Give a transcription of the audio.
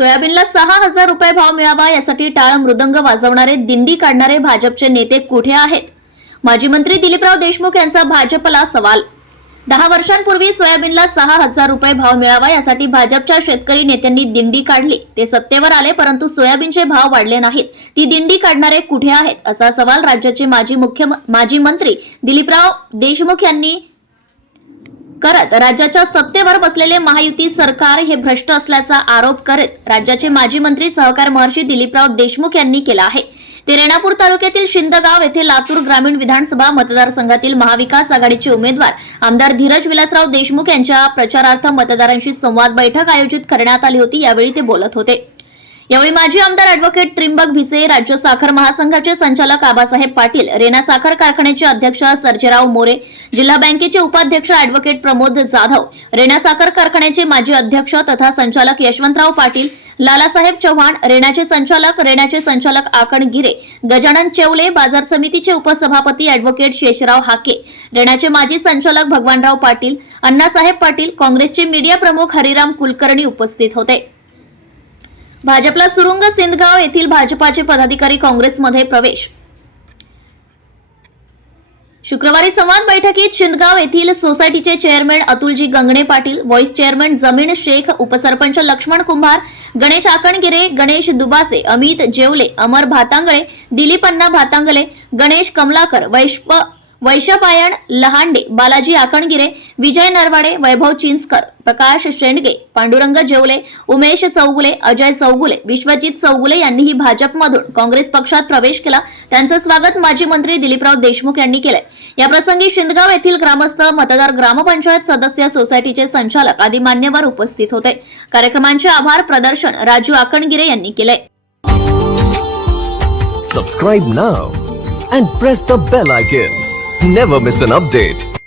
सोयाबीनला सहा हजार रुपये भाव मिळावा यासाठी टाळ मृदंग वाजवणारे दिंडी काढणारे भाजपचे नेते कुठे आहेत? माजी मंत्री दिलीपराव देशमुख यांचा भाजपला सवाल. दहा वर्षांपूर्वी सोयाबीनला सहा हजार रुपये भाव मिळावा यासाठी भाजपच्या शेतकरी नेत्यांनी दिंडी काढली. ते सत्तेवर आले परंतु सोयाबीनचे भाव वाढले नाहीत. ती दिंडी काढणारे कुठे आहेत? असा सवाल राज्याचे माजी मुख्य माजी मंत्री दिलीपराव देशमुख यांनी करत राज्याच्या सत्तेवर बसलेले महायुती सरकार हे भ्रष्ट असल्याचा आरोप करत राज्याचे माजी मंत्री सहकार महर्षी दिलीपराव देशमुख यांनी केला आहे. ते रेणापूर तालुक्यातील शिंदगाव येथे लातूर ग्रामीण विधानसभा मतदारसंघातील महाविकास आघाडीचे उमेदवार आमदार धीरज विलासराव देशमुख यांच्या प्रचारार्थ मतदारांशी संवाद बैठक आयोजित करण्यात आली होती यावेळी ते बोलत होते. यावेळी माजी आमदार अॅडव्होकेट त्रिंबक भिसे राज्य साखर महासंघाचे संचालक आबासाहेब पाटील रेणा साखर कारखान्याचे अध्यक्ष सर्जेराव मोरे जिल्हा बँकेचे उपाध्यक्ष अॅडव्होकेट प्रमोद जाधव रेणा साखर कारखान्याचे माजी अध्यक्ष तथा संचालक यशवंतराव पाटील लालासाहेब चव्हाण रेणाचे संचालक रेणाचे संचालक आकण गिरे गजानन चेवले बाजार समितीचे उपसभापती अॅडव्होकेट शेषराव हाके रेणाचे माजी संचालक भगवानराव पाटील अण्णासाहेब पाटील काँग्रेसचे मीडिया प्रमुख हरिराम कुलकर्णी उपस्थित होते. भाजपला सुरुंग सिंदगाव येथील भाजपाचे पदाधिकारी काँग्रेसमध्ये प्रवेश शुक्रवारी संवाद बैठकीत शिंदगाव येथील सोसायटीचे chairman Atulji Gangane Patil vice chairman Jamin Shaikh उपसरपंच लक्ष्मण कुंभार गणेश आकणगिरे गणेश दुबासे अमित जेवले अमर भातांगळे दिलीप अण्णा भातांगले गणेश कमलाकर वैश्व वैशपायण लहांडे बालाजी आकणगिरे विजय नरवाडे वैभव चिंचकर प्रकाश शेंडगे पांडुरंग जेवले उमेश चौगुले अजय चौगुले विश्वजित चौगुले यांनीही भाजपमधून काँग्रेस पक्षात प्रवेश केला. त्यांचं स्वागत माजी मंत्री दिलीपराव देशमुख यांनी केलंय. याप्रसंगी शिंदगाव येथील ग्रामस्थ मतदार ग्रामपंचायत सदस्य सोसायटीचे संचालक आदी मान्यवर उपस्थित होते. कार्यक्रमांचे आभार प्रदर्शन राजू आकणगिरे यांनी केले subscribe now and press the bell icon never miss an update